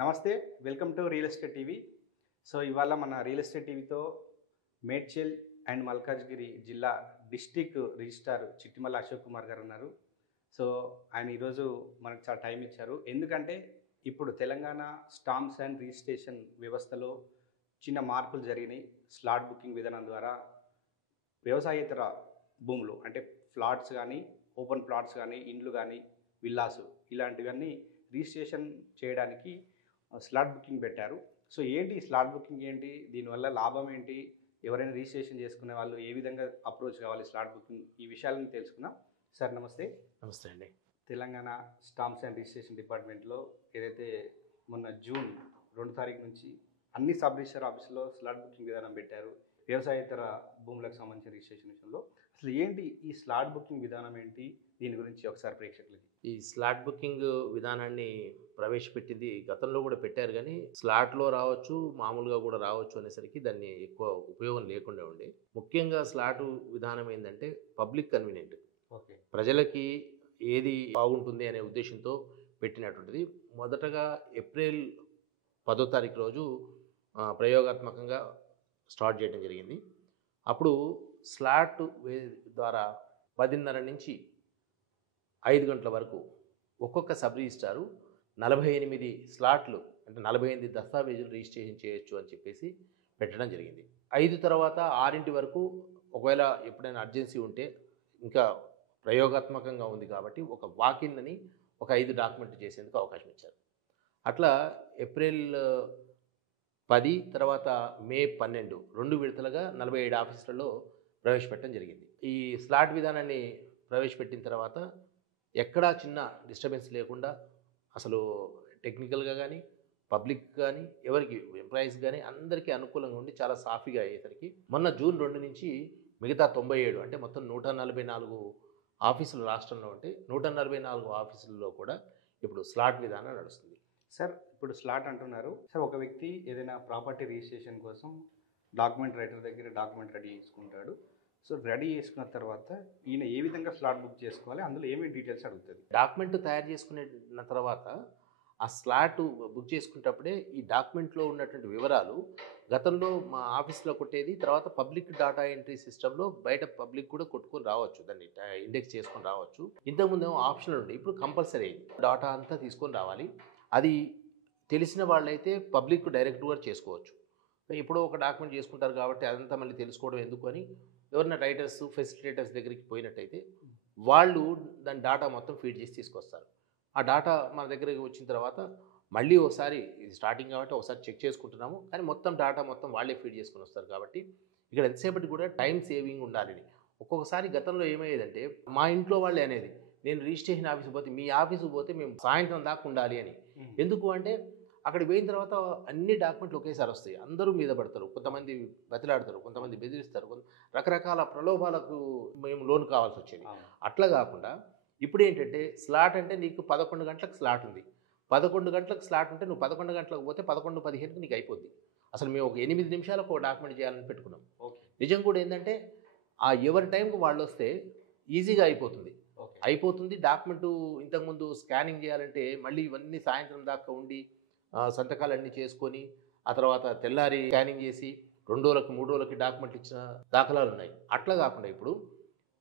నమస్తే, welcome to real estate TV. So ఇవాళ మన రియల్ ఎస్టేట్ టీవీతో మేడ్చల్ అండ్ మల్కాజ్గిరి జిల్లా డిస్టిక్ రిజిస్ట్రార్ చిట్టిమల్ల అశోక్ కుమార్ గారు ఉన్నారు. సో ఆయన ఈరోజు మనకు చాలా టైం ఇచ్చారు. ఎందుకంటే ఇప్పుడు తెలంగాణ స్టాంప్స్ అండ్ రిజిస్ట్రేషన్ వ్యవస్థలో చిన్న మార్పులు జరిగినాయి. స్లాట్ బుకింగ్ విధానం ద్వారా వ్యవసాయేతర భూములు అంటే ఫ్లాట్స్ కానీ, ఓపెన్ ప్లాట్స్ కానీ, ఇండ్లు కానీ, విల్లాసు ఇలాంటివన్నీ రిజిస్ట్రేషన్ చేయడానికి స్లాట్ బుకింగ్ పెట్టారు. సో ఏంటి స్లాట్ బుకింగ్ ఏంటి, దీనివల్ల లాభం ఏంటి, ఎవరైనా రిజిస్ట్రేషన్ చేసుకునే వాళ్ళు ఏ విధంగా అప్రోచ్ కావాలి స్లాట్ బుకింగ్, ఈ విషయాలను తెలుసుకుందాం. సార్ నమస్తే. నమస్తే అండి. తెలంగాణ స్టాంప్స్ అండ్ రిజిస్ట్రేషన్ డిపార్ట్మెంట్లో ఏదైతే మొన్న జూన్ 2 తారీఖు నుంచి అన్ని సబ్ రిజిస్టర్ ఆఫీసులో స్లాట్ బుకింగ్ విధానం పెట్టారు. వ్యవసాయేతర భూములకు సంబంధించిన రిజిస్ట్రేషన్ విషయంలో అసలు ఏంటి ఈ స్లాట్ బుకింగ్ విధానం ఏంటి, దీని గురించి ఒకసారి ప్రేక్షకులకి. ఈ స్లాట్ బుకింగ్ విధానాన్ని ప్రవేశపెట్టింది గతంలో కూడా పెట్టారు, కానీ స్లాట్లో రావచ్చు, మామూలుగా కూడా రావచ్చు అనేసరికి దాన్ని ఎక్కువ ఉపయోగం లేకుండా ఉండే. ముఖ్యంగా స్లాట్ విధానం ఏంటంటే పబ్లిక్ కన్వీనియంట్, ఓకే, ప్రజలకి ఏది బాగుంటుంది అనే ఉద్దేశంతో పెట్టినటువంటిది. మొదటగా ఏప్రిల్ 10వ తారీఖు రోజు ప్రయోగాత్మకంగా స్టార్ట్ చేయడం జరిగింది. అప్పుడు స్లాట్ ద్వారా 10:30 నుంచి 5 గంటల వరకు ఒక్కొక్క సబ్ రిజిస్ట్రారు 48 స్లాట్లు అంటే 48 దస్తావేజులు రిజిస్ట్రేషన్ చేయొచ్చు అని చెప్పేసి పెట్టడం జరిగింది. 5 తర్వాత 6 వరకు ఒకవేళ ఎప్పుడైనా అర్జెన్సీ ఉంటే, ఇంకా ప్రయోగాత్మకంగా ఉంది కాబట్టి ఒక వాకిన్ అని ఒక 5 డాక్యుమెంట్ చేసేందుకు అవకాశం ఇచ్చారు. అట్లా ఏప్రిల్ 10 తర్వాత మే 12 2 విడతలుగా 47 ఆఫీసులలో ప్రవేశపెట్టడం జరిగింది. ఈ స్లాట్ విధానాన్ని ప్రవేశపెట్టిన తర్వాత ఎక్కడా చిన్న డిస్టర్బెన్స్ లేకుండా అసలు టెక్నికల్గా కానీ, పబ్లిక్ కానీ, ఎవరికి ఎంప్లాయీస్ కానీ అందరికీ అనుకూలంగా ఉండి చాలా సాఫీగా అయ్యేసరికి మొన్న జూన్ 2 నుంచి మిగతా 97 అంటే మొత్తం 144 ఆఫీసులు రాష్ట్రంలో ఉంటే 144 ఆఫీసుల్లో కూడా ఇప్పుడు స్లాట్ విధానం నడుస్తుంది. సార్ ఇప్పుడు స్లాట్ అంటున్నారు సార్, ఒక వ్యక్తి ఏదైనా ప్రాపర్టీ రిజిస్ట్రేషన్ కోసం డాక్యుమెంట్ రైటర్ దగ్గర డాక్యుమెంట్ రెడీ చేసుకుంటాడు. సో రెడీ చేసుకున్న తర్వాత ఈయన ఏ విధంగా స్లాట్ బుక్ చేసుకోవాలి, అందులో ఏమేమి డీటెయిల్స్ అడుగుతుంది? డాక్యుమెంట్ తయారు చేసుకున్న తర్వాత ఆ స్లాట్ బుక్ చేసుకునేటప్పుడే ఈ డాక్యుమెంట్లో ఉన్నటువంటి వివరాలు గతంలో మా ఆఫీస్లో కొట్టేది, తర్వాత పబ్లిక్ డాటా ఎంట్రీ సిస్టంలో బయట పబ్లిక్ కూడా కొట్టుకొని రావచ్చు, దాన్ని ఇండెక్స్ చేసుకొని రావచ్చు. ఇంతకుముందు ఏమో ఆప్షనల్ ఉండే, ఇప్పుడు కంపల్సరీ డాటా అంతా తీసుకొని రావాలి. అది తెలిసిన వాళ్ళైతే పబ్లిక్ డైరెక్ట్ కూడా చేసుకోవచ్చు. ఎప్పుడో ఒక డాక్యుమెంట్ చేసుకుంటారు కాబట్టి అదంతా మళ్ళీ తెలుసుకోవడం ఎందుకు అని ఎవరైనా రైటర్స్, ఫెసిలిటేటర్స్ దగ్గరికి పోయినట్టయితే వాళ్ళు దాని డాటా మొత్తం ఫీడ్ చేసి తీసుకొస్తారు. ఆ డాటా మన దగ్గరికి వచ్చిన తర్వాత మళ్ళీ ఒకసారి, ఇది స్టార్టింగ్ కాబట్టి ఒకసారి చెక్ చేసుకుంటున్నాము, కానీ మొత్తం డాటా మొత్తం వాళ్ళే ఫీడ్ చేసుకొని వస్తారు. కాబట్టి ఇక్కడ ఎంతసేపటి కూడా టైం సేవింగ్ ఉండాలని. ఒక్కొక్కసారి గతంలో ఏమయ్యేదంటే మా ఇంట్లో వాళ్ళే అనేది, నేను రిజిస్ట్రేషన్ ఆఫీసు పోతే, మీ ఆఫీసు పోతే మేము సాయంత్రం దాకా ఉండాలి అని. ఎందుకు అంటే అక్కడ పోయిన తర్వాత అన్ని డాక్యుమెంట్లు ఒకేసారి వస్తాయి, అందరూ మీద పడతారు, కొంతమంది బతిలాడతారు, కొంతమంది బెదిరిస్తారు, రకరకాల ప్రలోభాలకు మేము లోన్ కావాల్సి వచ్చేది. అట్లా కాకుండా ఇప్పుడు ఏంటంటే స్లాట్ అంటే నీకు 11 గంటలకు స్లాట్ ఉంది, 11 గంటలకు స్లాట్ ఉంటే నువ్వు 11 గంటలకు పోతే 11:15కి నీకు అయిపోద్ది. అసలు మేము ఒక 8 నిమిషాలకు ఒక డాక్యుమెంట్ చేయాలని పెట్టుకున్నాం. నిజం కూడా ఏంటంటే ఆ ఎవరి టైంకి వాళ్ళు వస్తే ఈజీగా అయిపోతుంది. డాక్యుమెంటు ఇంతకుముందు స్కానింగ్ చేయాలంటే మళ్ళీ ఇవన్నీ సాయంత్రం దాకా ఉండి సంతకాలన్నీ చేసుకొని ఆ తర్వాత తెల్లారి స్కానింగ్ చేసి 2 రోజులకి 3 రోజులకి డాక్యుమెంట్లు ఇచ్చిన దాఖలాలు ఉన్నాయి. అట్లా కాకుండా ఇప్పుడు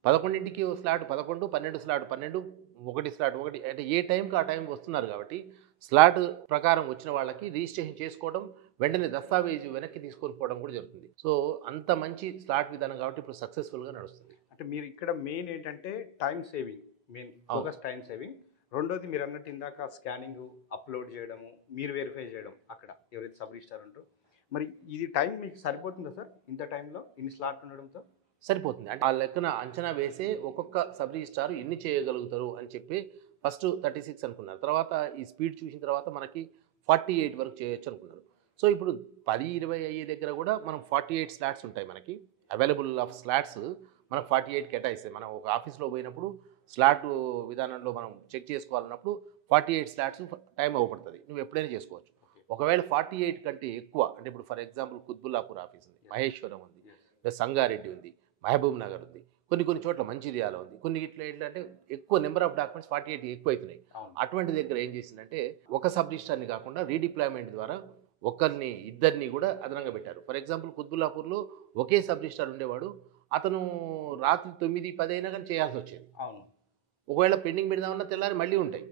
11కి స్లాట్ 11, 12 స్లాట్ 12, 1 స్లాట్ 1, అంటే ఏ టైంకి ఆ టైంకి వస్తున్నారు కాబట్టి స్లాట్ ప్రకారం వచ్చిన వాళ్ళకి రిజిస్ట్రేషన్ చేసుకోవడం, వెంటనే దస్తావేజు వెనక్కి తీసుకొని పోవడం కూడా జరుగుతుంది. సో అంత మంచి స్లాట్ విధానం కాబట్టి ఇప్పుడు సక్సెస్ఫుల్గా నడుస్తుంది. అంటే మీరు ఇక్కడ మెయిన్ ఏంటంటే time saving, main focus time saving. రెండోది మీరు అన్నట్టు ఇందాక స్కానింగ్, అప్లోడ్ చేయడము, మీరు వెరిఫై చేయడం అక్కడ ఎవరైతే సబ్ రిజిస్టార్ ఉంటారో. మరి ఇది టైం మీకు సరిపోతుందా సార్? ఇంత టైంలో ఇన్ని స్లాట్ ఉండడంతో సరిపోతుంది. అంటే ఆ లెక్కన అంచనా వేసే ఒక్కొక్క సబ్ రిజిస్టార్ ఎన్ని చేయగలుగుతారు అని చెప్పి ఫస్ట్ 36 అనుకున్నారు. తర్వాత ఈ స్పీడ్ చూసిన తర్వాత మనకి 48 వరకు చేయొచ్చు అనుకున్నారు. సో ఇప్పుడు 10-20 అయ్యే దగ్గర కూడా మనం 48 స్లాట్స్ ఉంటాయి. మనకి అవైలబుల్ ఆఫ్ స్లాట్స్ మనకు 48 కేటాయిస్తాయి. మనం ఒక ఆఫీస్లో పోయినప్పుడు స్లాట్ విధానంలో మనం చెక్ చేసుకోవాలన్నప్పుడు 48 స్లాట్స్ టైం అవ్వబడుతుంది, నువ్వు ఎప్పుడైనా చేసుకోవచ్చు. ఒకవేళ 48 కంటే ఎక్కువ అంటే ఇప్పుడు ఫర్ ఎగ్జాంపుల్ కుత్బుల్లాపూర్ ఆఫీస్ ఉంది, మహేశ్వరం ఉంది, సంగారెడ్డి ఉంది, మహబూబ్ నగర్ ఉంది, కొన్ని చోట్ల మంచిర్యాల ఉంది, కొన్ని ఇట్లా ఏంటంటే ఎక్కువ నెంబర్ ఆఫ్ డాక్యుమెంట్స్ 48 ఎక్కువ అవుతున్నాయి. అటువంటి దగ్గర ఏం చేసిందంటే ఒక సబ్ రిజిస్ట్రార్ని కాకుండా రీడిప్లాయ్మెంట్ ద్వారా ఒకరిని ఇద్దరిని కూడా అదనంగా పెట్టారు. ఫర్ ఎగ్జాంపుల్ కుత్బుల్లాపూర్లో ఒకే సబ్ రిజిస్ట్రార్ ఉండేవాడు, అతను రాత్రి 9-10 అయినా కానీ చేయాల్సి వచ్చేది. ఒకవేళ పెండింగ్ పెడదామన్నా తెల్లారి మళ్ళీ ఉంటాయి.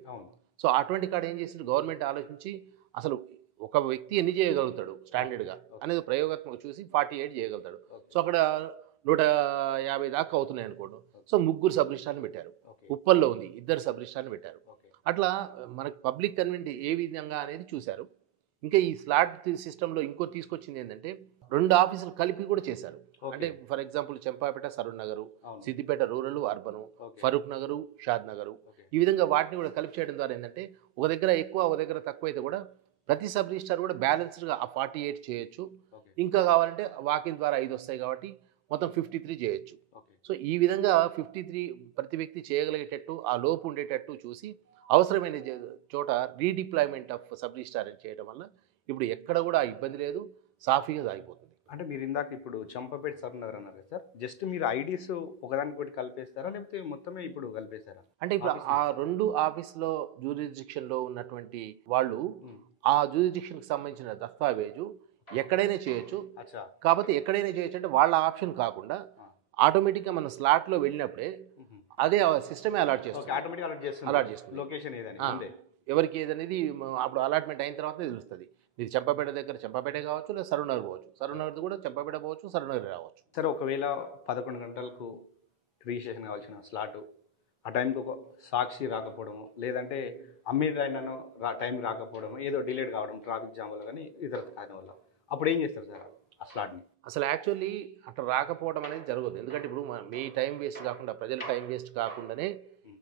సో అటువంటి కాడ ఏం చేసింది గవర్నమెంట్ ఆలోచించి అసలు ఒక వ్యక్తి ఎన్ని చేయగలుగుతాడు స్టాండర్డ్గా అనేది ప్రయోగాత్మక చూసి 48 చేయగలుగుతాడు. సో అక్కడ 150 దాకా అవుతున్నాయి అనుకోండి. సో 3 సబ్ రిజిస్ట్రార్ని పెట్టారు. ఉప్పల్లో ఉంది, 2 సబ్ రిజిస్ట్రార్ని పెట్టారు. అట్లా మనకు పబ్లిక్ కన్వెంట్ ఏ విధంగా అనేది చూశారు. ఇంకా ఈ స్లాట్ సిస్టంలో ఇంకో తీసుకొచ్చింది ఏంటంటే 2 ఆఫీసులు కలిపి కూడా చేశారు. అంటే for example Champapet Saroor Nagar, Siddipet rural urban, Farooq Nagar, Shad Nagar, ఈ విధంగా వాటిని కూడా కలిపి చేయడం ద్వారా ఏంటంటే ఒక దగ్గర ఎక్కువ ఒక దగ్గర తక్కువ అయితే కూడా ప్రతి సబ్ రిజిస్టార్ కూడా బ్యాలెన్స్డ్గా ఆ 48 చేయొచ్చు. ఇంకా కావాలంటే వాకింగ్ ద్వారా 5 వస్తాయి కాబట్టి మొత్తం 53 చేయొచ్చు. సో ఈ విధంగా 53 ప్రతి వ్యక్తి చేయగలిగేటట్టు ఆ లోపు ఉండేటట్టు చూసి అవసరమైన చోట రీడిప్లాయ్మెంట్ ఆఫ్ సబ్ రిజిస్టార్ చేయడం వల్ల ఇప్పుడు ఎక్కడ కూడా ఆ ఇబ్బంది లేదు, సాఫీగా సాగిపోతుంది. అంటే మీరు ఇందాక ఇప్పుడు చంపపేట సరూర్ నగర్ అన్నారు కదా సార్, జస్ట్ మీరు ఐడీస్ ఒకదానికొకటి కలిపేస్తారా లేకపోతే మొత్తమే ఇప్పుడు కలిపేస్తారా? అంటే ఇప్పుడు ఆ 2 ఆఫీస్లో జ్యూరిడిక్షన్లో ఉన్నటువంటి వాళ్ళు ఆ జ్యూరిడిక్షన్కి సంబంధించిన దస్తావేజు ఎక్కడైనా చేయొచ్చు. కాకపోతే ఎక్కడైనా చేయొచ్చు అంటే వాళ్ళ ఆప్షన్ కాకుండా ఆటోమేటిక్గా మన స్లాట్లో వెళ్ళినప్పుడే అదే సిస్టమే అలాట్ చేస్తుంది. అలాట్ చేస్తుంది లొకేషన్ ఎవరికి ఏదనేది అప్పుడు అలాట్మెంట్ అయిన తర్వాత తెలుస్తుంది. ఇది చంపాపేట దగ్గర చంపాపేట కావచ్చు, లేదా సరూర్ నగర్ పోవచ్చు, సరూర్ నగర్ కూడా చంపాపేట పోవచ్చు, సరూర్ నగర్ రావచ్చు. సరే ఒకవేళ 11 గంటలకు రిజిస్ట్రేషన్ కావాల్సిన స్లాటు ఆ టైంకి ఒక సాక్షి రాకపోవడము, లేదంటే అమ్మీర్ అయినను టైం రాకపోవడము, ఏదో డిలేట్ కావడం ట్రాఫిక్ జామ్ వల్ల కానీ ఇతర కారణం వల్ల, అప్పుడు ఏం చేస్తారు సార్ ఆ స్లాట్ని? అసలు యాక్చువల్లీ అట్లా రాకపోవడం అనేది జరగదు. ఎందుకంటే ఇప్పుడు మీ టైం వేస్ట్ కాకుండా, ప్రజల టైం వేస్ట్ కాకుండానే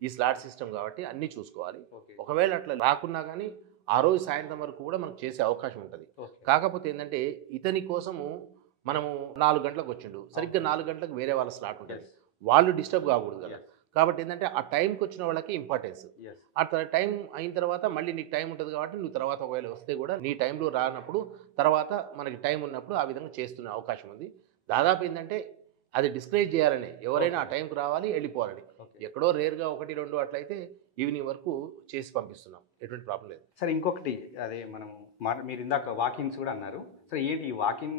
ఈ స్లాట్ సిస్టమ్ కాబట్టి అన్నీ చూసుకోవాలి. ఒకవేళ అట్లా రాకున్నా కానీ ఆ రోజు సాయంత్రం వరకు కూడా మనకు చేసే అవకాశం ఉంటుంది. కాకపోతే ఏంటంటే ఇతని కోసము మనము 4 గంటలకు వచ్చిండు, సరిగ్గా 4 గంటలకు వేరే వాళ్ళ స్లాట్ ఉంటుంది, వాళ్ళు డిస్టర్బ్ కాకూడదు కదా. కాబట్టి ఏంటంటే ఆ టైంకి వచ్చిన వాళ్ళకి ఇంపార్టెన్స్. ఆ టైం అయిన తర్వాత మళ్ళీ నీకు టైం ఉంటుంది కాబట్టి నువ్వు తర్వాత ఒకవేళ వస్తే కూడా నీ టైంలో రానప్పుడు తర్వాత మనకి టైం ఉన్నప్పుడు ఆ విధంగా చేస్తున్న అవకాశం ఉంది. దాదాపు ఏంటంటే అది డిస్కరేజ్ చేయాలని, ఎవరైనా ఆ టైంకి రావాలి వెళ్ళిపోవాలని. ఎక్కడో రేర్గా 1-2 అట్లయితే ఈవినింగ్ వరకు చేసి పంపిస్తున్నాం, ఎటువంటి ప్రాబ్లం లేదు. సరే ఇంకొకటి అదే మనం మీరు ఇందాక వాకిన్స్ కూడా అన్నారు. సరే ఏంటి ఈ వాకిన్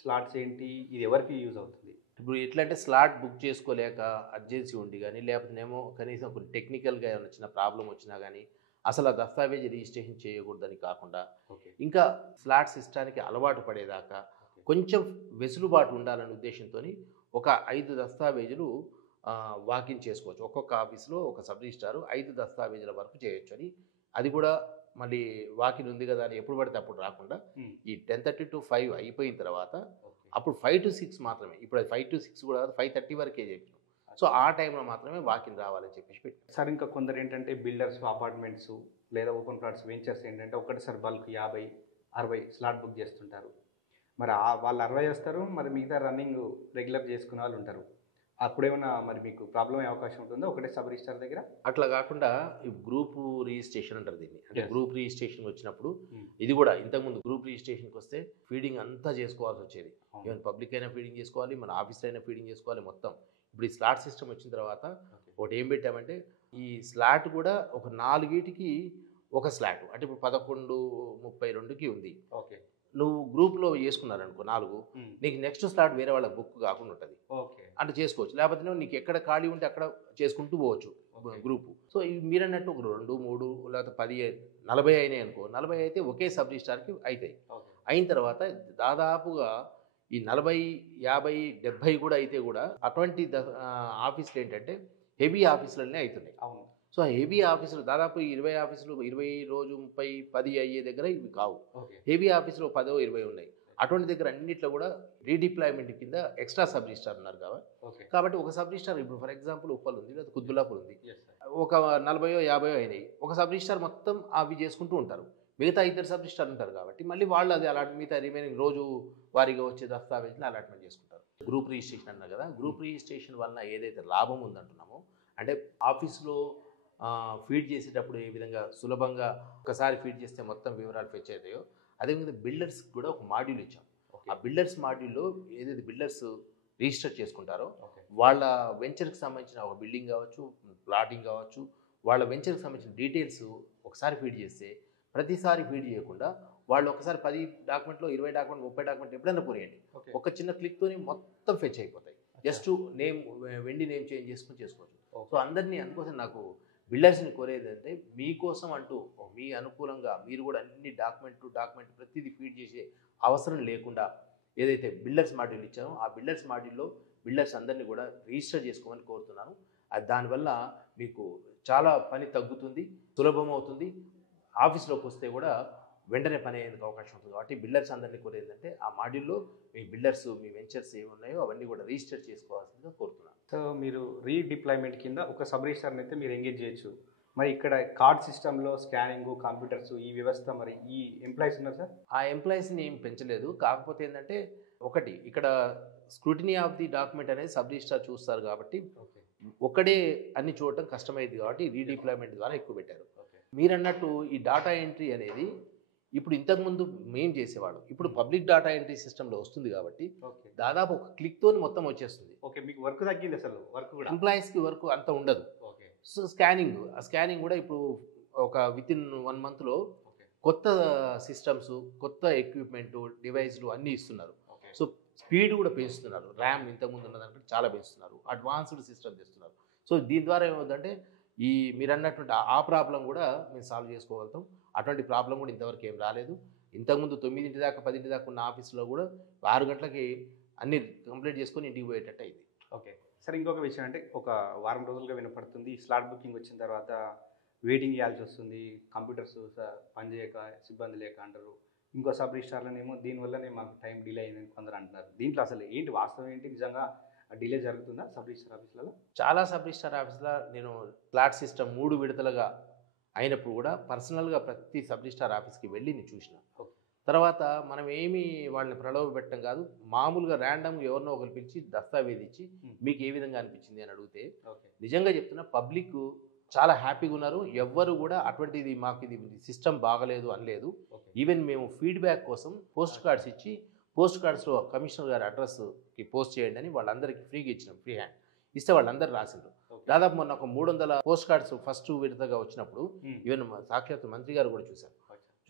స్లాట్స్ ఏంటి, ఇది ఎవరికి యూజ్ అవుతుంది? ఇప్పుడు ఎట్లా అంటే స్లాట్ బుక్ చేసుకోలేక అర్జెన్సీ ఉండి కానీ, లేకపోతేనేమో కనీసం కొన్ని టెక్నికల్గా ఏమైనా చిన్న ప్రాబ్లం వచ్చినా కానీ అసలు ఆ దస్తావేజ్ రిజిస్ట్రేషన్ చేయకూడదని కాకుండా, ఇంకా స్లాట్ సిస్టానికి అలవాటు పడేదాకా కొంచెం వెసులుబాటు ఉండాలనే ఉద్దేశంతో ఒక 5 దస్తావేజులు వాకిన్ చేసుకోవచ్చు. ఒక్కొక్క ఆఫీస్లో ఒక సబ్ రిజిస్ట్రార్ 5 దస్తావేజుల వరకు చేయొచ్చు అని. అది కూడా మళ్ళీ వాకిన్ ఉంది కదా అని ఎప్పుడు పడితే అప్పుడు రాకుండా ఈ 10:30 to 5 అయిపోయిన తర్వాత అప్పుడు 5 to 6 మాత్రమే. ఇప్పుడు అది 5 to 6 కూడా 5:30 వరకే చెప్పినాం. సో ఆ టైంలో మాత్రమే వాకిన్ రావాలని చెప్పేసి పెట్టాం. సార్ ఇంకా కొందరు ఏంటంటే బిల్డర్స్ అపార్ట్మెంట్స్ లేదా ఓపెన్ ప్లాట్స్ వెంచర్స్ ఏంటంటే ఒకటిసారి బల్క్ 50-60 స్లాట్ బుక్ చేస్తుంటారు. మరి వాళ్ళు 60 వస్తారు, మరి మిగతా రన్నింగ్ రెగ్యులర్ చేసుకునే వాళ్ళు ఉంటారు. అప్పుడేమన్నా మరి మీకు ప్రాబ్లం అయ్యే అవకాశం ఉంటుందో ఒకటే సబ్ రిజిస్టార్ దగ్గర? అట్లా కాకుండా ఈ గ్రూప్ రిజిస్ట్రేషన్ అంటారు దీన్ని. అంటే గ్రూప్ రిజిస్ట్రేషన్ వచ్చినప్పుడు ఇది కూడా ఇంతకుముందు గ్రూప్ రిజిస్ట్రేషన్కి వస్తే ఫీడింగ్ అంతా చేసుకోవాల్సి వచ్చేది. ఈవెన్ పబ్లిక్ అయినా ఫీడింగ్ చేసుకోవాలి, మన ఆఫీస్లో అయినా ఫీడింగ్ చేసుకోవాలి మొత్తం. ఇప్పుడు ఈ స్లాట్ సిస్టమ్ వచ్చిన తర్వాత ఒకటి ఏం పెట్టామంటే ఈ స్లాట్ కూడా ఒక 4 ఒక స్లాట్. అంటే ఇప్పుడు 11:32కి ఉంది. ఓకే, నువ్వు గ్రూప్లో చేసుకున్నారనుకో 4, నీకు నెక్స్ట్ స్లాట్ వేరే వాళ్ళ బుక్ కాకుండా ఉంటుంది. అంటే చేసుకోవచ్చు. లేకపోతే నీకు ఎక్కడ ఖాళీ ఉంటే అక్కడ చేసుకుంటూ పోవచ్చు గ్రూపు. సో ఇవి మీరు అన్నట్టు ఒక 2, 3 లేకపోతే 10, 40 అయినాయి అనుకో. 40 అయితే ఒకే సబ్ రిజిస్టార్కి అవుతాయి. అయిన తర్వాత దాదాపుగా ఈ 40, 50, 70 కూడా అయితే కూడా అటువంటి ఆఫీసులు ఏంటంటే హెవీ ఆఫీసులనే అవుతున్నాయి. సో హెవీ ఆఫీసులు దాదాపు 20 ఆఫీసులు 20 రోజు 30, 10 అయ్యే దగ్గర ఇవి కావు. హెవీ ఆఫీసులో 10, 20 ఉన్నాయి. అటువంటి దగ్గర అన్నింటిలో కూడా రీడిప్లాయ్మెంట్ కింద ఎక్స్ట్రా సబ్ రిజిస్టార్ ఉన్నారు కాబట్టి ఒక సబ్ రిజిస్టార్ ఇప్పుడు ఫర్ ఎగ్జాంపుల్ ఉప్పల్ ఉంది లేదా కుత్బుల్లాపూర్ ఉంది, ఒక 40, 50 అయినాయి. ఒక సబ్ రిజిస్టార్ మొత్తం అవి చేసుకుంటూ ఉంటారు. మిగతా 2 సబ్ రిజిస్టార్ ఉంటారు కాబట్టి మళ్ళీ వాళ్ళు అది అలాట్ మిగతా రిమైనింగ్ రోజు వారీగా వచ్చే దస్తావేజ్ని అలాట్మెంట్ చేసుకుంటారు. గ్రూప్ రిజిస్ట్రేషన్ అన్నారు కదా, గ్రూప్ రిజిస్ట్రేషన్ వలన ఏదైతే లాభం ఉందంటున్నామో అంటే ఆఫీస్లో ఫీడ్ చేసేటప్పుడు ఏ విధంగా సులభంగా ఒకసారి ఫీడ్ చేస్తే మొత్తం వివరాలు ఫెచ్ అవుతాయో అదేవిధంగా బిల్డర్స్కి కూడా ఒక మాడ్యూల్ ఇచ్చాం. ఆ బిల్డర్స్ మాడ్యూల్లో ఏదైతే బిల్డర్స్ రిజిస్టర్ చేసుకుంటారో ఓకే వాళ్ళ వెంచర్కి సంబంధించిన ఒక బిల్డింగ్ కావచ్చు, ప్లాటింగ్ కావచ్చు, వాళ్ళ వెంచర్కి సంబంధించిన డీటెయిల్స్ ఒకసారి ఫీడ్ చేస్తే ప్రతిసారి ఫీడ్ చేయకుండా వాళ్ళు ఒకసారి 10 డాక్యుమెంట్లో 20 డాక్యుమెంట్ 30 డాక్యుమెంట్ ఎప్పుడైనా పోనీయండి, ఓకే ఒక చిన్న క్లిక్తోని మొత్తం ఫెచ్ అయిపోతాయి. జస్ట్ నేమ్ వెండి నేమ్ చేంజ్ చేసుకుని చేసుకోవచ్చు. సో అందరినీ అందుకోసం నాకు బిల్డర్స్ని కోరేది అంటే మీకోసం అంటూ మీ అనుకూలంగా మీరు కూడా అన్ని డాక్యుమెంట్ ప్రతిదీ ఫీడ్ చేసే అవసరం లేకుండా ఏదైతే బిల్డర్స్ మాడ్యూల్ ఇచ్చారో ఆ బిల్డర్స్ మాడ్యూల్లో బిల్డర్స్ అందరినీ కూడా రిజిస్టర్ చేసుకోమని కోరుతున్నాను. అది దానివల్ల మీకు చాలా పని తగ్గుతుంది, సులభం అవుతుంది. ఆఫీస్లోకి వస్తే కూడా వెంటనే పని అయ్యేందుకు అవకాశం ఉంటుంది. కాబట్టి బిల్డర్స్ అందరినీ కోరేది ఏంటంటే ఆ మాడ్యూల్లో మీ బిల్డర్స్ మీ వెంచర్స్ ఏమి ఉన్నాయో అవన్నీ కూడా రిజిస్టర్ చేసుకోవాల్సిందిగా కోరుతున్నాను. సో మీరు రీడిప్లాయ్మెంట్ కింద ఒక సబ్ రిజిస్టర్ని అయితే మీరు ఎంగేజ్ చేయొచ్చు. మరి ఇక్కడ కార్డ్ సిస్టంలో స్కానింగ్ కంప్యూటర్స్ ఈ వ్యవస్థ మరి ఈ ఎంప్లాయీస్ ఉన్నారు సార్? ఆ ఎంప్లాయీస్ని ఏం పెంచలేదు. కాకపోతే ఏంటంటే ఒకటి ఇక్కడ స్క్రూటినీ ఆఫ్ ది డాక్యుమెంట్ అనేది సబ్ రిజిస్ట్రార్ చూస్తారు కాబట్టి ఒక్కడే అన్ని చూడటం కష్టమైంది కాబట్టి రీడిప్లాయ్మెంట్ ద్వారా ఎక్కువ పెట్టారు. మీరు అన్నట్టు ఈ డాటా ఎంట్రీ అనేది ఇప్పుడు ఇంతకుముందు మేము చేసేవాడు, ఇప్పుడు పబ్లిక్ డాటా ఎంట్రీ సిస్టంలో వస్తుంది కాబట్టి దాదాపు ఒక క్లిక్తో మొత్తం వచ్చేస్తుంది. ఓకే మీకు వర్క్ తగ్గింది, అసలు వర్క్ కూడా ఎంప్లాయీస్కి వర్క్ అంత ఉండదు. సో స్కానింగ్ కూడా ఇప్పుడు ఒక వితిన్ 1 మంత్లో కొత్త సిస్టమ్స్, కొత్త ఎక్విప్మెంట్, డివైస్లు అన్నీ ఇస్తున్నారు. సో స్పీడ్ కూడా పెంచుతున్నారు. ర్యామ్ ఇంతకుముందు ఉన్నదానికి చాలా పెంచుతున్నారు, అడ్వాన్స్డ్ సిస్టమ్ తెస్తున్నారు. సో దీని ద్వారా ఏమవుతుందంటే ఈ మీరు అన్నటువంటి ఆ ప్రాబ్లం కూడా మేము సాల్వ్ చేసుకోగలుగుతాం. అటువంటి ప్రాబ్లం కూడా ఇంతవరకు ఏం రాలేదు. ఇంతకుముందు 9 దాకా 10 దాకా ఉన్న ఆఫీస్లో కూడా 6 గంటలకి అన్ని కంప్లీట్ చేసుకొని ఇంటికి పోయేటట్టు అయింది. ఓకే సార్, ఇంకొక విషయం అంటే ఒక వారం రోజులుగా వినపడుతుంది స్లాట్ బుకింగ్ వచ్చిన తర్వాత వెయిటింగ్ చేయాల్సి వస్తుంది, కంప్యూటర్స్ పనిచేయక సిబ్బంది లేక అంటారు. ఇంకో సబ్ రిజిస్ట్రార్లనేమో దీనివల్లనే మాకు టైం డిలే అయిందని కొందరు అంటున్నారు. దీంట్లో అసలు ఏంటి వాస్తవం ఏంటి? నిజంగా డిలే జరుగుతుందా సబ్ రిజిస్ట్రార్ ఆఫీసులలో? చాలా సబ్ రిజిస్ట్రార్ ఆఫీసులో నేను ఫ్లాట్ సిస్టమ్ 3 విడతలుగా అయినప్పుడు కూడా పర్సనల్గా ప్రతి సబ్ రిజిస్ట్రార్ ఆఫీస్కి వెళ్ళి నేను చూసిన తర్వాత మనం ఏమీ వాళ్ళని ప్రలోభ పెట్టడం కాదు, మామూలుగా ర్యాండమ్గా ఎవరినో ఒకరు పిలిచి దస్తావేజ్ ఇచ్చి మీకు ఏ విధంగా అనిపించింది అని అడిగితే నిజంగా చెప్తున్నా పబ్లిక్ చాలా హ్యాపీగా ఉన్నారు. ఎవ్వరు కూడా అటువంటిది మాకు ఇది సిస్టమ్ బాగలేదు అనలేదు. ఈవెన్ మేము ఫీడ్బ్యాక్ కోసం పోస్ట్ కార్డ్స్ ఇచ్చి పోస్ట్ కార్డ్స్లో కమిషనర్ గారి అడ్రస్కి పోస్ట్ చేయండి అని వాళ్ళందరికీ ఫ్రీగా ఇచ్చినాం. ఫ్రీ హ్యాండ్ ఇస్తే వాళ్ళందరూ రాసిండ్రు. దాదాపు మొన్న ఒక 300 పోస్ట్ కార్డ్స్ ఫస్ట్ విడతగా వచ్చినప్పుడు ఈవెన్ సాక్షాత్ మంత్రి గారు కూడా చూశారు.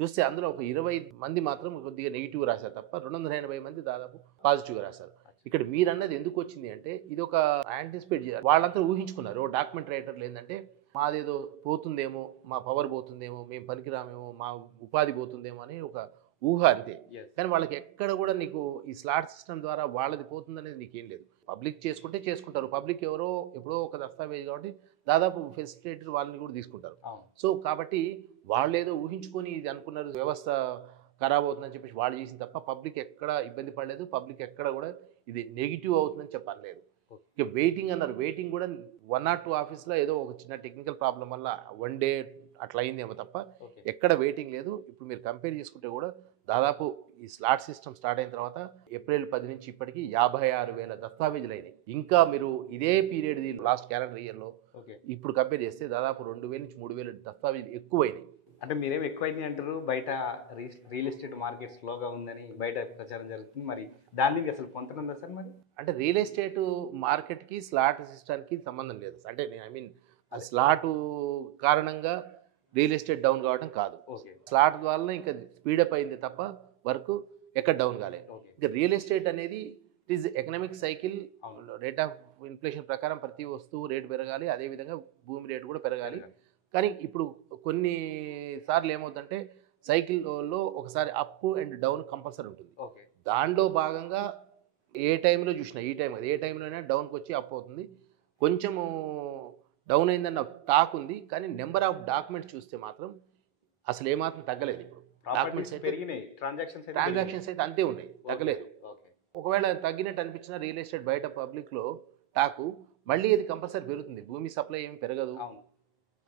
చూస్తే అందులో ఒక 20 మంది మాత్రం కొద్దిగా నెగిటివ్ రాశారు తప్ప 280 మంది దాదాపు పాజిటివ్గా రాశారు. ఇక్కడ మీరు అన్నది ఎందుకు వచ్చింది అంటే ఇది ఒక యాంటిసిపేట్ చేయాలి. వాళ్ళంతా ఊహించుకున్నారు డాక్యుమెంట్ రైటర్లు ఏంటంటే మాదేదో పోతుందేమో, మా పవర్ పోతుందేమో, మేము పనికిరామేమో, మా ఉపాధి పోతుందేమో అని ఒక ఊహ అంతే. కానీ వాళ్ళకి ఎక్కడ కూడా నీకు ఈ స్లాట్ సిస్టమ్ ద్వారా వాళ్ళది పోతుందనేది నీకేం లేదు. పబ్లిక్ చేసుకుంటే చేసుకుంటారు, పబ్లిక్ ఎవరో ఎప్పుడో ఒక దస్తావేజ్ కాబట్టి దాదాపు ఫెసిలిటేటర్ వాళ్ళని కూడా తీసుకుంటారు. సో కాబట్టి వాళ్ళు ఏదో ఊహించుకొని ఇది అనుకున్నారు, వ్యవస్థ ఖరాబ్ అవుతుందని చెప్పేసి వాళ్ళు చేసిన తప్ప పబ్లిక్ ఎక్కడ ఇబ్బంది పడలేదు, పబ్లిక్ ఎక్కడ కూడా ఇది నెగిటివ్ అవుతుందని చెప్పలేదు. ఇక వెయిటింగ్ అన్నారు, వెయిటింగ్ కూడా 1 or 2 ఆఫీస్లో ఏదో ఒక చిన్న టెక్నికల్ ప్రాబ్లం వల్ల 1 day అట్లా అయిందేమో తప్ప ఎక్కడ వెయిటింగ్ లేదు. ఇప్పుడు మీరు కంపేర్ చేసుకుంటే కూడా దాదాపు ఈ స్లాట్ సిస్టమ్ స్టార్ట్ అయిన తర్వాత ఏప్రిల్ 10 నుంచి ఇప్పటికీ 56,000 దస్తావేజులు అయినాయి. ఇంకా మీరు ఇదే పీరియడ్ లాస్ట్ క్యాలెండర్ ఇయర్లో ఇప్పుడు కంపేర్ చేస్తే దాదాపు 2,000 నుంచి 3,000 దస్తావేజులు ఎక్కువైనాయి. అంటే మీరేమో ఎక్కువైంది అంటారు, బయట రియల్ ఎస్టేట్ మార్కెట్ స్లోగా ఉందని బయట ప్రచారం జరుగుతుంది. మరి దానికి అసలు పొంతనుందా సార్? మరి అంటే రియల్ ఎస్టేట్ మార్కెట్కి స్లాట్ సిస్టమ్కి సంబంధం లేదు. అంటే నేను ఆ స్లాటు కారణంగా రియల్ ఎస్టేట్ డౌన్ కావడం కాదు. స్లాట్ ద్వారా ఇంకా స్పీడప్ అయింది తప్ప వర్క్ ఎక్కడ డౌన్ కాలేదు. ఇంకా రియల్ ఎస్టేట్ అనేది it is economic cycle. Rate of inflation ప్రకారం ప్రతి వస్తువు రేటు పెరగాలి, అదేవిధంగా భూమి రేటు కూడా పెరగాలి. కానీ ఇప్పుడు కొన్నిసార్లు ఏమవుతుందంటే సైకిల్లో ఒకసారి అప్ అండ్ డౌన్ కంపల్సరీ ఉంటుంది. దానిలో భాగంగా ఏ టైంలో చూసినా ఈ టైం ఏ టైంలోనే డౌన్కి వచ్చి అప్ అవుతుంది. కొంచెము డౌన్ అయిందన్న టాక్ ఉంది, కానీ నెంబర్ ఆఫ్ డాక్యుమెంట్స్ చూస్తే మాత్రం అసలు ఏమాత్రం తగ్గలేదు. ఇప్పుడు డాక్యుమెంట్స్ పెరిగినాయి, ట్రాన్సాక్షన్స్ అయితే అంతే ఉన్నాయి, తగ్గలేదు. ఒకవేళ తగ్గినట్టు అనిపించిన రియల్ ఎస్టేట్ బయట పబ్లిక్లో టాకు మళ్ళీ అది కంపల్సరీ పెరుగుతుంది. భూమి సప్లై ఏమి పెరగదు,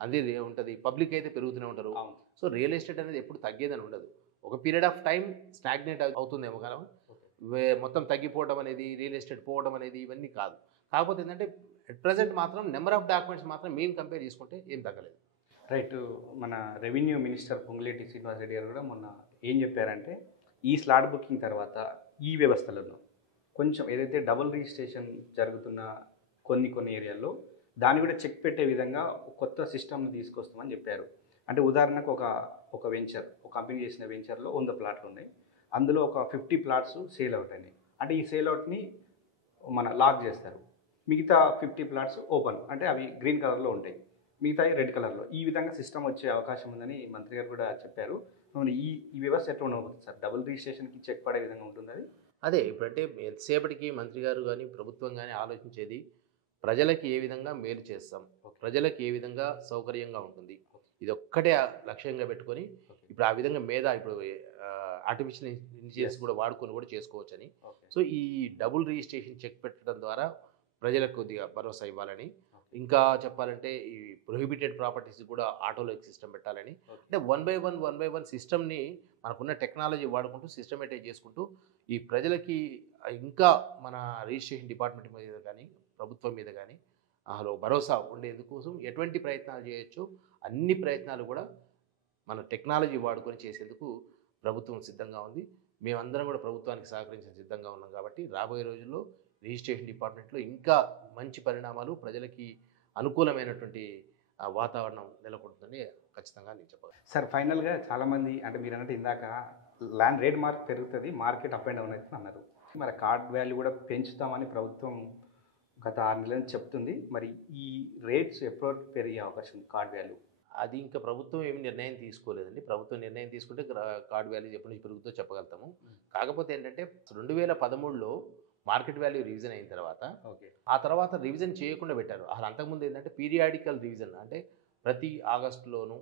అది ఉంటుంది. పబ్లిక్ అయితే పెరుగుతూనే ఉంటారు. సో రియల్ ఎస్టేట్ అనేది ఎప్పుడు తగ్గేదని ఉండదు. ఒక పీరియడ్ ఆఫ్ టైం స్టాగ్నేట్ అవుతుందేమో కానీ మొత్తం తగ్గిపోవడం అనేది, రియల్ ఎస్టేట్ పోవడం అనేది ఇవన్నీ కాదు. కాకపోతే ఏంటంటే అట్ ప్రజెంట్ మాత్రం నెంబర్ ఆఫ్ డాక్యుమెంట్స్ మాత్రం మేము కంపేర్ చేసుకుంటే ఏం తగ్గలేదు. రైట్. మన రెవెన్యూ మినిస్టర్ పొంగులేటి శ్రీనివాస్ రెడ్డి గారు కూడా మొన్న ఏం చెప్పారంటే ఈ స్లాట్ బుకింగ్ తర్వాత ఈ వ్యవస్థలను కొంచెం ఏదైతే డబుల్ రిజిస్ట్రేషన్ జరుగుతున్న కొన్ని ఏరియాల్లో దాన్ని కూడా చెక్ పెట్టే విధంగా కొత్త సిస్టమ్ని తీసుకొస్తామని చెప్పారు. అంటే ఉదాహరణకు ఒక వెంచర్, ఒక కంపెనీ చేసిన వెంచర్లో 100 ప్లాట్లు ఉన్నాయి. అందులో ఒక 50 ప్లాట్స్ సేల్ అవుట్ అయినాయి. అంటే ఈ సేల్ అవుట్ని మన లాక్ చేస్తారు. మిగతా 50 ప్లాట్స్ ఓపెన్, అంటే అవి గ్రీన్ కలర్లో ఉంటాయి, మిగతాయి రెడ్ కలర్లో. ఈ విధంగా సిస్టమ్ వచ్చే అవకాశం ఉందని మంత్రి గారు కూడా చెప్పారు. ఈ వ్యవస్థ ఎట్లా ఉండబోతుంది సార్? డబుల్ రిజిస్ట్రేషన్కి చెక్ పడే విధంగా ఉంటుంది అది? అదే ఇప్పుడంటే ఎంతసేపటికి మంత్రి గారు కానీ ప్రభుత్వం కానీ ఆలోచించేది ప్రజలకి ఏ విధంగా మేలు చేస్తాం, ప్రజలకు ఏ విధంగా సౌకర్యంగా ఉంటుంది, ఇది ఒక్కటే లక్ష్యంగా పెట్టుకొని ఇప్పుడు ఆ విధంగా ఇప్పుడు ఆర్టిఫిషియల్ ఇంటెలిజెన్స్ కూడా వాడుకొని కూడా చేసుకోవచ్చని. సో ఈ డబుల్ రిజిస్ట్రేషన్ చెక్ పెట్టడం ద్వారా ప్రజలకు కొద్దిగా భరోసా ఇవ్వాలని, ఇంకా చెప్పాలంటే ఈ ప్రొహిబిటెడ్ ప్రాపర్టీస్ కూడా ఆటోలోకి సిస్టమ్ పెట్టాలని, అంటే వన్ బై వన్ సిస్టమ్ని మనకున్న టెక్నాలజీ వాడుకుంటూ సిస్టమేటైజ్ చేసుకుంటూ ఈ ప్రజలకి ఇంకా మన రిజిస్ట్రేషన్ డిపార్ట్మెంట్ మీద కానీ ప్రభుత్వం మీద కానీ భరోసా ఉండేందుకోసం ఎటువంటి ప్రయత్నాలు చేయొచ్చు అన్ని ప్రయత్నాలు కూడా మన టెక్నాలజీ వాడుకొని చేసేందుకు ప్రభుత్వం సిద్ధంగా ఉంది. మేమందరం కూడా ప్రభుత్వానికి సహకరించే సిద్ధంగా ఉన్నాం. కాబట్టి రాబోయే రోజుల్లో రిజిస్ట్రేషన్ డిపార్ట్మెంట్లో ఇంకా మంచి పరిణామాలు, ప్రజలకి అనుకూలమైనటువంటి వాతావరణం నెలకొంటుందని ఖచ్చితంగా నేను చెప్పగలను. సార్ ఫైనల్గా చాలామంది అంటే మీరు అన్నట్టు ఇందాక ల్యాండ్ రేట్ మార్క్ పెరుగుతుంది, మార్కెట్ అప్ అండ్ డౌన్ అవుతుంది అన్నారు. మరి కార్డ్ వాల్యూ కూడా పెంచుతామని ప్రభుత్వం గత 6 నెలల నుంచి చెప్తుంది. మరి ఈ రేట్స్ ఎప్పుడు పెరిగే అవకాశం ఉంది కార్డ్ వాల్యూ? అది ఇంకా ప్రభుత్వం ఏమి నిర్ణయం తీసుకోలేదండి. ప్రభుత్వం నిర్ణయం తీసుకుంటే కార్డ్ వాల్యూ ఎప్పటి నుంచి పెరుగుతుందో చెప్పగలుగుతాము. కాకపోతే ఏంటంటే 2013లో మార్కెట్ వాల్యూ రివిజన్ అయిన తర్వాత ఆ తర్వాత రివిజన్ చేయకుండా పెట్టారు. అసలు అంతకుముందు ఏంటంటే పీరియాడికల్ రివిజన్, అంటే ప్రతి ఆగస్టులోను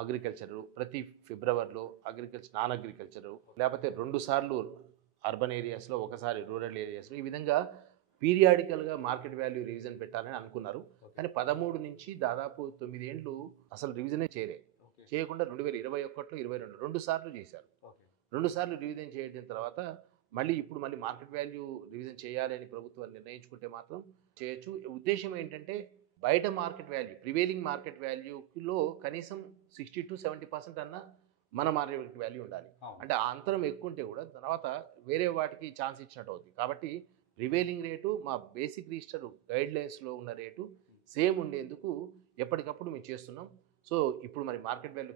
అగ్రికల్చరు, ప్రతి ఫిబ్రవరిలో నాన్ అగ్రికల్చరు, లేకపోతే 2 సార్లు అర్బన్ ఏరియాస్లో, ఒకసారి రూరల్ ఏరియాస్లో, ఈ విధంగా పీరియాడికల్గా మార్కెట్ వాల్యూ రివిజన్ పెట్టాలని అనుకున్నారు. కానీ 13 నుంచి దాదాపు 9 ఏళ్ళు అసలు రివిజనే చేయకుండా 2021లో 22 2 సార్లు చేశారు. 2 సార్లు రివిజన్ చేయడం తర్వాత మళ్ళీ మార్కెట్ వాల్యూ రివిజన్ చేయాలని ప్రభుత్వం నిర్ణయించుకుంటే మాత్రం చేయొచ్చు. ఉద్దేశం ఏంటంటే బయట మార్కెట్ వాల్యూ, ప్రివేలింగ్ మార్కెట్ వాల్యూలో కనీసం 60 to 70% అన్న మన మార్కెట్ వాల్యూ ఉండాలి. అంటే ఆ అంతరం ఎక్కువ ఉంటే కూడా తర్వాత వేరే వాటికి ఛాన్స్ ఇచ్చినట్టు అవుతుంది. కాబట్టి ప్రివేలింగ్ రేటు, మా బేసిక్ రిజిస్టర్ గైడ్లైన్స్లో ఉన్న రేటు సేమ్ ఉండేందుకు ఎప్పటికప్పుడు మేము చేస్తున్నాం. సో ఇప్పుడు మరి మార్కెట్ వాల్యూ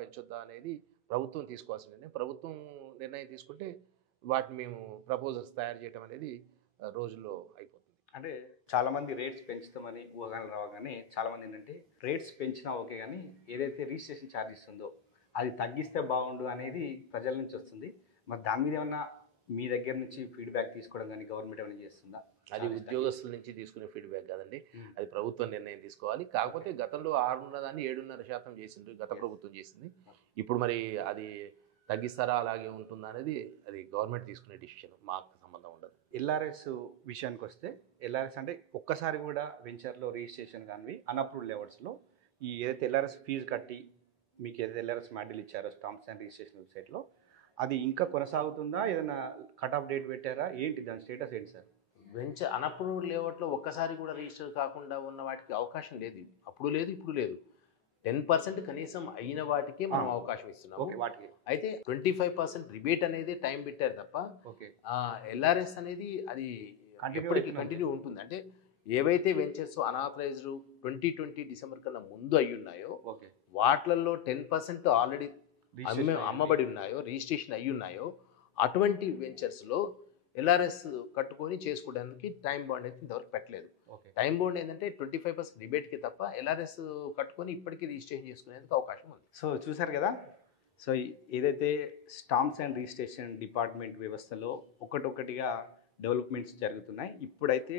పెంచొద్దా అనేది ప్రభుత్వం తీసుకోవాల్సిన నిర్ణయం. ప్రభుత్వం నిర్ణయం తీసుకుంటే వాటిని మేము ప్రపోజల్స్ తయారు చేయడం అనేది రోజుల్లో అయిపోతుంది. అంటే చాలామంది రేట్స్ పెంచుతామని ఊహగాలు రావగానే చాలామంది ఏంటంటే రేట్స్ పెంచినా ఓకే, కానీ ఏదైతే రిజిస్ట్రేషన్ ఛార్జెస్ ఉందో అది తగ్గిస్తే బాగుండు అనేది ప్రజల నుంచి వస్తుంది. మరి దాని మీద ఏమన్నా మీ దగ్గర నుంచి ఫీడ్బ్యాక్ తీసుకోవడం కానీ గవర్నమెంట్ ఏమైనా చేస్తుందా? అది ఉద్యోగస్తుల నుంచి తీసుకునే ఫీడ్బ్యాక్ కాదండి, అది ప్రభుత్వం నిర్ణయం తీసుకోవాలి. కాకపోతే గతంలో 6 ఉన్నదాన్ని 7.5% చేసిండ్రు, గత ప్రభుత్వం చేసింది. ఇప్పుడు మరి అది తగ్గిస్తారా అలాగే ఉంటుందా అనేది అది గవర్నమెంట్ తీసుకునే డిసిషన్, మాకు సంబంధం ఉండదు. ఎల్ఆర్ఎస్ విషయానికి వస్తే, ఎల్ఆర్ఎస్ అంటే ఒక్కసారి కూడా వెంచర్లో రిజిస్ట్రేషన్ కానీ అన్అప్రూవ్డ్ లేఅవుట్స్లో ఈ ఏదైతే ఎల్ఆర్ఎస్ ఫీజు కట్టి మీకు ఏదైతే ఎల్ఆర్ఎస్ మాడ్యూల్ ఇచ్చారో స్టాంప్స్ అండ్ రిజిస్ట్రేషన్ వెబ్సైట్లో, అది ఇంకా కొనసాగుతుందా? ఏదైనా కట్ ఆఫ్ డేట్ పెట్టారా? ఏంటి దాని స్టేటస్ ఏంటి సార్? వెంచర్ అన్అప్రూవ్డ్ లేఅవుట్లో ఒక్కసారి కూడా రిజిస్టర్ కాకుండా ఉన్న వాటికి అవకాశం లేదు. అప్పుడు లేదు, ఇప్పుడు లేదు. 10% కనీసం అయిన వాటికే మనం అవకాశం ఇస్తున్నాం. వాటికి అయితే 25% రిబేట్ అనేది టైం పెట్టారు తప్ప ఎల్ఆర్ఎస్ అనేది అది ఎప్పటికీ కంటిన్యూ ఉంటుంది. అంటే ఏవైతే వెంచర్స్ అనాథరైజ్డ్ 2020 డిసెంబర్ కన్నా ముందు అయి ఉన్నాయో వాటిల్లో 10% ఆల్రెడీ అమ్మబడి ఉన్నాయో, రిజిస్ట్రేషన్ అయ్యి ఉన్నాయో, అటువంటి వెంచర్స్లో ఎల్ఆర్ఎస్ కట్టుకొని చేసుకోవడానికి టైం బాండ్ అయితే ఇంతవరకు పెట్టలేదు. టైం బాండ్ ఏంటంటే 25% రిబేట్కి తప్ప ఎల్ఆర్ఎస్ కట్టుకొని ఇప్పటికీ రిజిస్ట్రేషన్ చేసుకునేందుకు అవకాశం ఉంది. సో చూసారు కదా, సో ఏదైతే స్టాంప్స్ అండ్ రిజిస్ట్రేషన్ డిపార్ట్మెంట్ వ్యవస్థలో ఒకటొకటిగా డెవలప్మెంట్స్ జరుగుతున్నాయి. ఇప్పుడైతే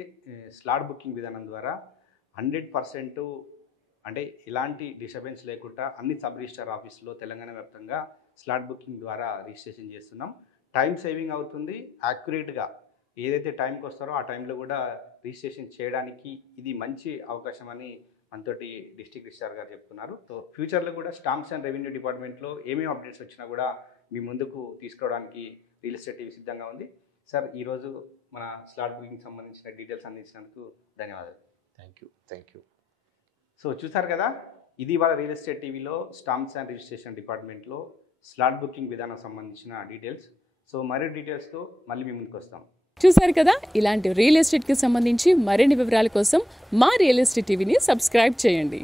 స్లాట్ బుకింగ్ విధానం ద్వారా 100% అంటే ఎలాంటి డిస్టర్బెన్స్ లేకుండా అన్ని సబ్ రిజిస్టర్ ఆఫీసులో తెలంగాణ వ్యాప్తంగా స్లాట్ బుకింగ్ ద్వారా రిజిస్ట్రేషన్ చేస్తున్నాం. టైం సేవింగ్ అవుతుంది. యాక్యురేట్గా ఏదైతే టైంకి వస్తారో ఆ టైంలో కూడా రిజిస్ట్రేషన్ చేయడానికి ఇది మంచి అవకాశం అని మనతోటి డిస్ట్రిక్ట్ రిజిస్ట్రార్ గారు చెప్తున్నారు. సో ఫ్యూచర్లో కూడా స్టాంప్స్ అండ్ రెవెన్యూ డిపార్ట్మెంట్లో ఏమేమి అప్డేట్స్ వచ్చినా కూడా మీ ముందుకు తీసుకోవడానికి రియల్ ఎస్టేట్ టీవీ సిద్ధంగా ఉంది. సార్ ఈరోజు మన స్లాట్ బుకింగ్ సంబంధించిన డీటెయిల్స్ అందించినందుకు ధన్యవాదాలు. Thank you. సో చూసారు కదా, ఇది వాళ్ళ రియల్ ఎస్టేట్ టీవీలో స్టాంప్స్ అండ్ రిజిస్ట్రేషన్ డిపార్ట్మెంట్లో స్లాట్ బుకింగ్ విధానం సంబంధించిన డీటెయిల్స్. సో మరిన్ని డీటెయిల్స్తో మళ్ళీ మీ ముందుకు వస్తాం. చూసారు కదా, ఇలాంటి రియల్ ఎస్టేట్కి సంబంధించి మరిన్ని వివరాల కోసం మా రియల్ ఎస్టేట్ టీవీని సబ్స్క్రైబ్ చేయండి.